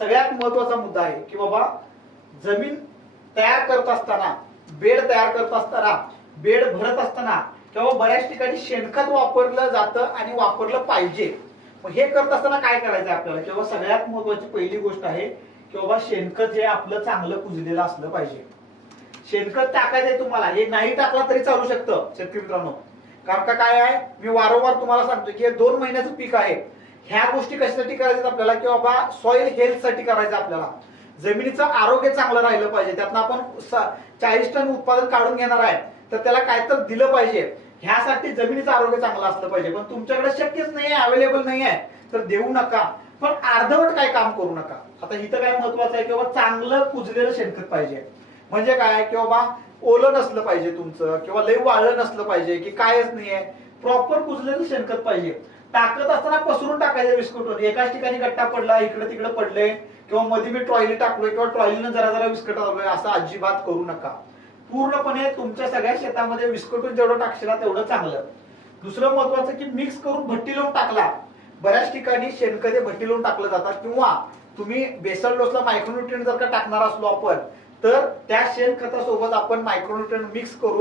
सगळ्यात महत्वाचा मुद्दा आहे की बाबा जमीन तयार करत असताना, बेड तयार करत असताना, बेड भरत असताना किंवा बऱ्याच ठिकाणी शेणखत वापरलं जातं आणि वापरलं पाहिजे. मग हे करत असताना काय करायचं आपल्याला, किंवा सगळ्यात महत्वाची पहिली गोष्ट आहे की बाबा शेणखत हे आपलं चांगलं कुजलेलं असलं पाहिजे. शेणखत टाकायचंय तुम्हाला, हे नाही टाकलं तरी चालू शकतं शेतकरी मित्रांनो. कारण का काय आहे, मी वारंवार तुम्हाला सांगतो की हे 2 महिन्याचं पीक आहे. ह्या गोष्टी कशासाठी करायच्यात आपल्याला, की बाबा सॉइल हेल्थ साठी करायचं आपल्याला. जमिनीचं आरोग्य चांगलं राहिलं पाहिजे. त्यातनं आपण 40 टन उत्पादन काढून घेणार आहे, तर त्याला काय तर दिलं पाहिजे. ह्यासाठी जमिनीचं आरोग्य चांगलं असलं पाहिजे. पण तुमच्याकडे शक्यच नाही आहे, अवेलेबल नाही आहे, तर देऊ नका. पण अर्धवट काय काम करू नका. आता इथं काय महत्वाचं आहे की बाबा चांगलं कुजलेलं शेणखत पाहिजे. म्हणजे काय की बाबा ओलं नसलं पाहिजे तुमचं, किंवा लई वाळलं नसलं पाहिजे की कायच नाहीये, प्रॉपर कुजलेलं शेणखत पाहिजे. टाकत असताना पसरून टाकायचं विस्कटून. एकाच ठिकाणी गट्टा पडला, इकडे तिकडे पडले, किंवा मध्ये मी ट्रॉली टाकलोय किंवा ट्रॉलीनं जरा जरा विस्कटवलोय, असं अजिबात करू नका. पूर्णपणे तुमच्या सगळ्या शेतामध्ये विस्कटून जेवढं टाकशीला तेवढं चांगलं. दुसरं महत्वाचं की मिक्स करून भट्टी लावून टाकला. बऱ्याच ठिकाणी शेणखत हे भट्टी लावून टाकलं जातात, किंवा तुम्ही बेसल डोसला मायक्रोन्यूट्रिएंट जर का टाकणार असलो आपण, तर त्या शेणखतासोबत आपण मायक्रोन्यूट्रिएंट मिक्स करून